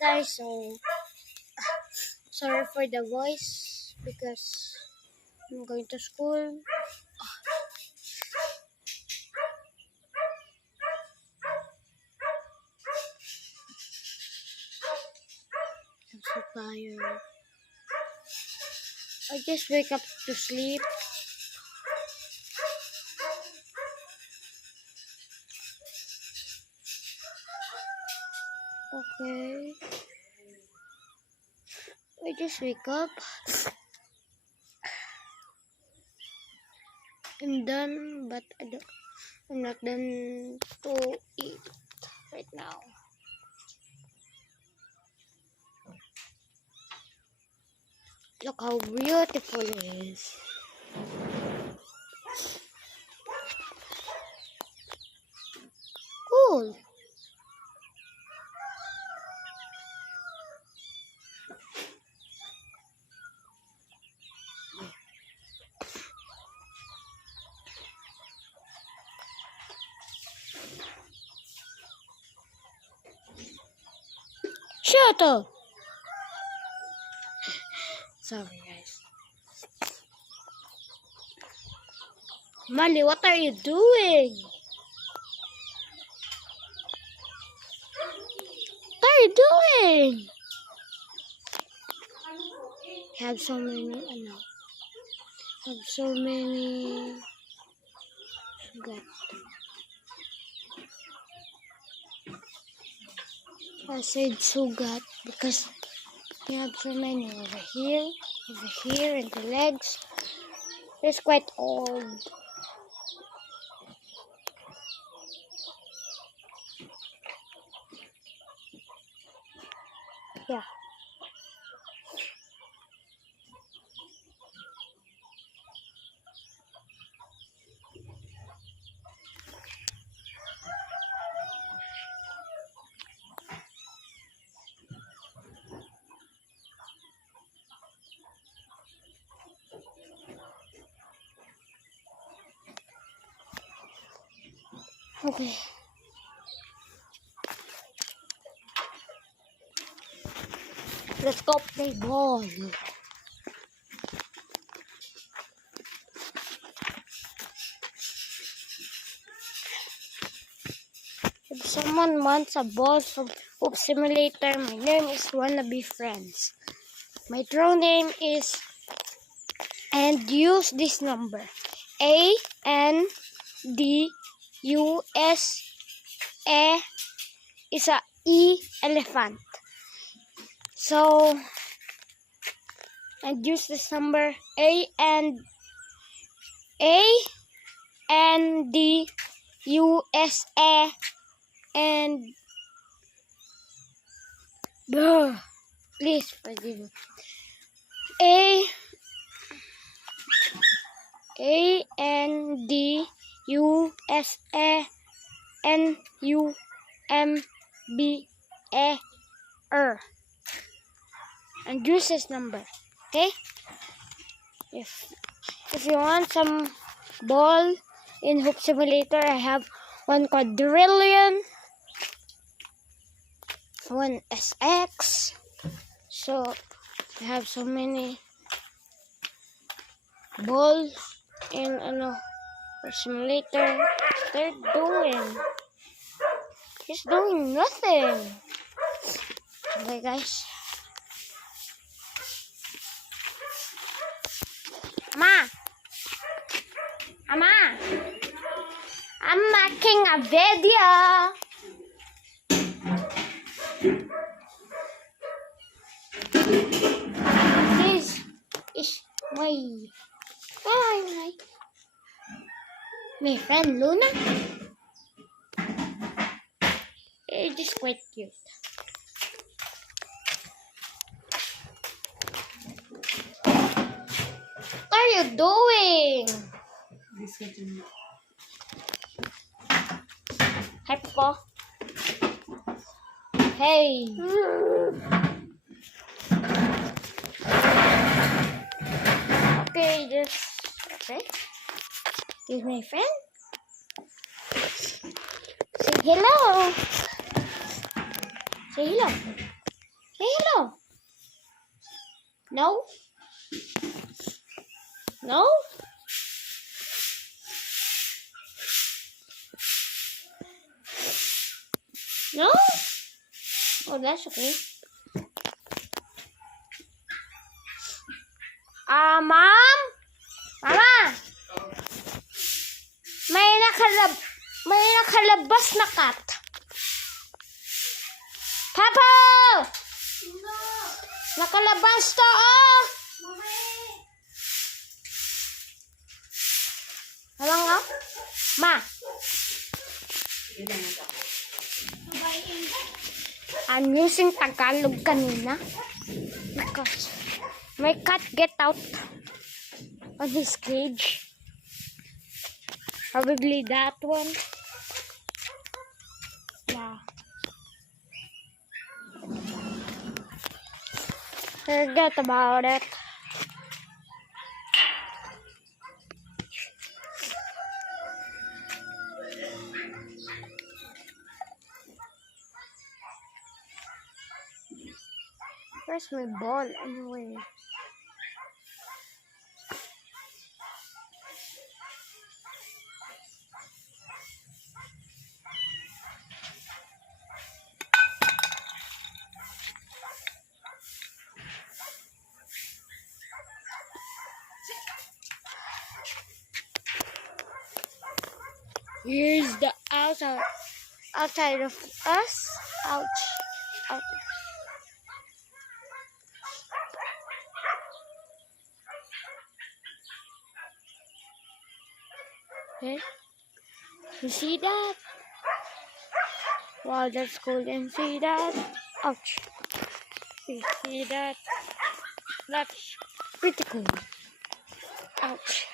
guys, so sorry for the voice because I'm going to school. I'm so tired. I just wake up to sleep. Okay. I just wake up. I'm done, but I'm not done to eat right now. Look how beautiful it is. Cool. Shut up. Sorry, guys. Mali, what are you doing? What are you doing? I have so many, sugat. I said sugat because we have so many over here, and the legs. It's quite old. Yeah. Okay. Let's go play ball. If someone wants a ball from Hoop Simulator, my name is Wannabe Friends. My true name is, and use this number, ANDUSA is a E elephant. So, and use this number, ANDUSA and please forgive me. ANDUSANUMBAR and use this number. Okay? If you want some ball in Hoop Simulator, I have one quadrillion, one SX. So I have so many balls in Hoop Simulator. They're doing. He's doing nothing. Okay, guys. Ama, I'm making a video. This is my friend Luna. It's just quite cute. What are you doing? Hi, Papa. Hey. Okay, okay. Here's my friend. Say hello. Say hello. Hey, hello. No? No? No? Oh, that's okay. Mom? Mama! May nakalabas na cat. Papa! No. Nakalabas to, oh! Alam nga? Ma, I'm using Tagalog kanina because my cat get out on his cage. Probably that one. Yeah. Forget about it. Where's my ball anyway? Here's the outside of us. Ouch. Ouch. Okay. You see that? Wow, that's cool. And see that? Ouch. You see that? That's pretty cool. Ouch.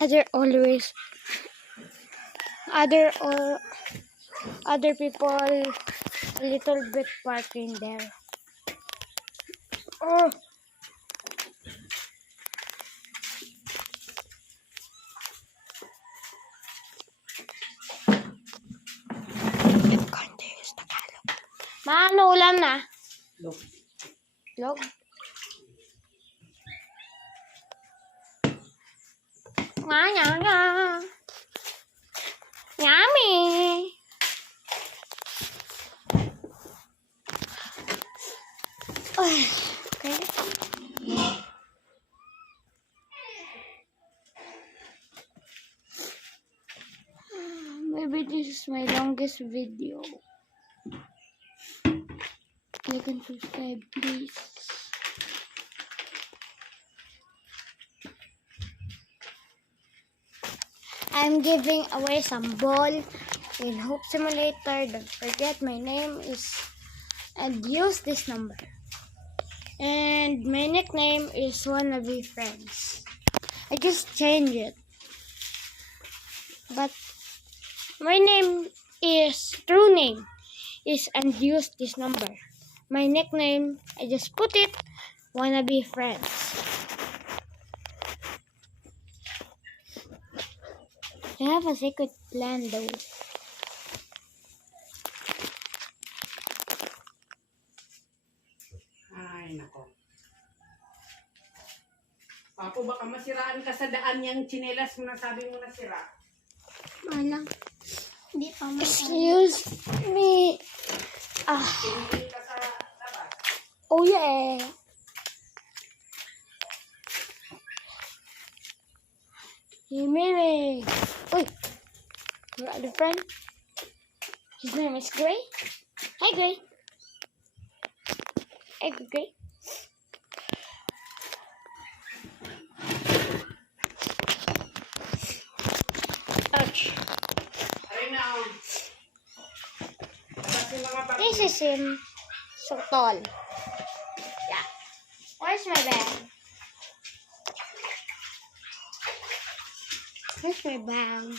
Other people a little bit parking there. Oh. Continuous Tagalog. Ano ulam na? Log? Nga. Yummy. Okay. Maybe this is my longest video. Like and subscribe, please. I'm giving away some ball in Hope Simulator. Don't forget my name is and use this number. And my nickname is Wannabe Friends. I just changed it. But my true name is and use this number. My nickname, I just put it, Wannabe Friends. I have a secret plan though. Ay, nako. Papo, baka masiraan ka sa daan yung tsinelas mo na sabi mo nasira. Malang. Excuse me. Pinili ka sa labas. Oh yeah. Hey, Mimi. Oi. Your other friend. His name is Gray. Hi, Gray. Hey, Gray. Ouch. Aray na, oh. Labas yung mga bag. This is him. So tall. Yeah. Where's my bag? Where's my bag?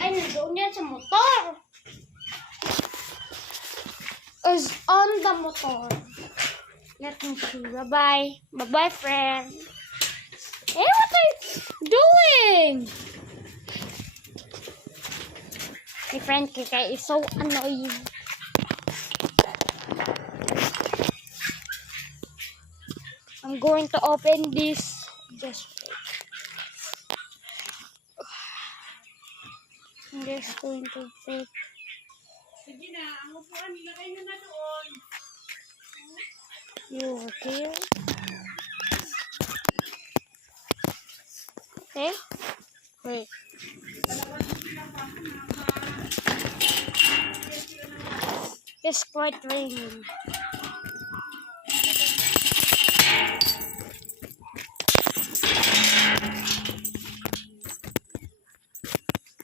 Ay, nandun yan sa motor. Is on the motor. Let me see. Bye-bye. Bye-bye, friend. Hey, what are you doing? My friend Kika is so annoying. I'm going to open this. Just wait. I'm just going to take. Sige na, ang upuan, ilagay nyo na doon. You okay? Okay? Wait. It's quite raining.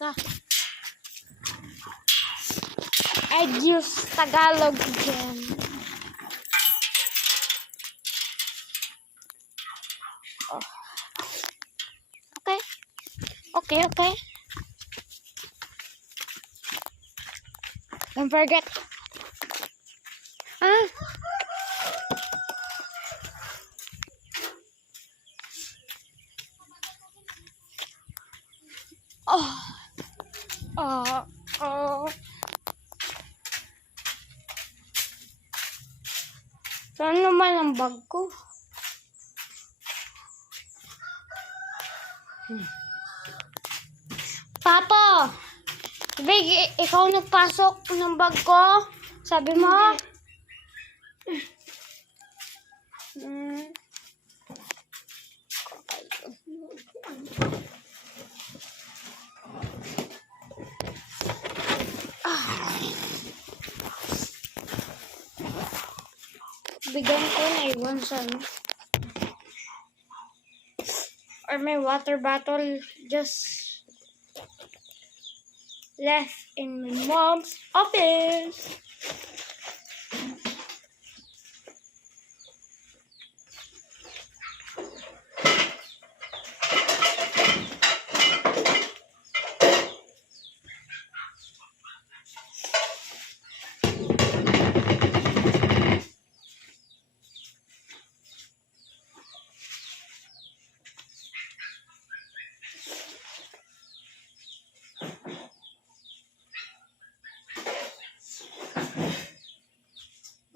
Ah. I'd use Tagalog again. Oh. Okay. Okay. Don't forget. Ah. Oh. Oh. Saan naman ang bag ko? Papa! Big, ikaw nagpasok ng bag ko? Sabi mo? Bigyan ko na iwan sa ano. Or my water bottle just left in my mom's office.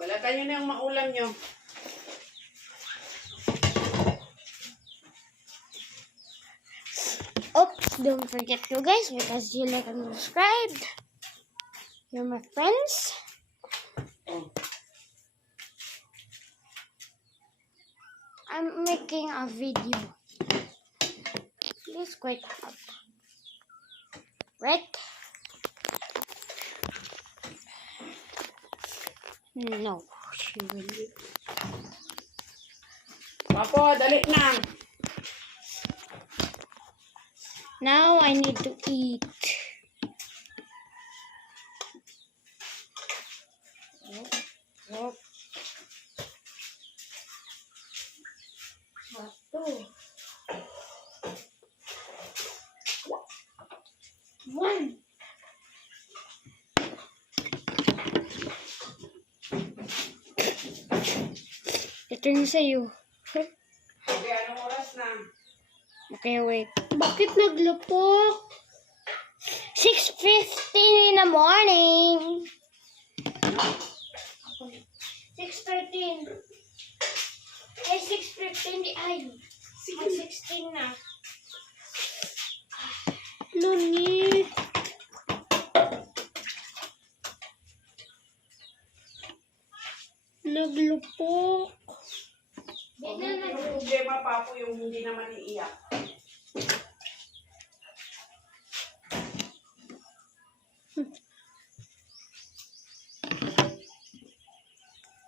Balatan nyo na yung maulam nyo. Oops, don't forget you guys because you like and subscribe. You're my friends. I'm making a video. This quite hot. Right? No, she will. Papo, dali na. Now I need to eat. Oh. What to? One. Ito yung sa'yo. Okay, anong oras na? Okay, wait. Bakit naglupok? 6:15 in the morning. 6:13. Ay, 6:15. Ay, 6:16 na. Luni. Naglupok. Yung problema pa po yung hindi naman iiyak.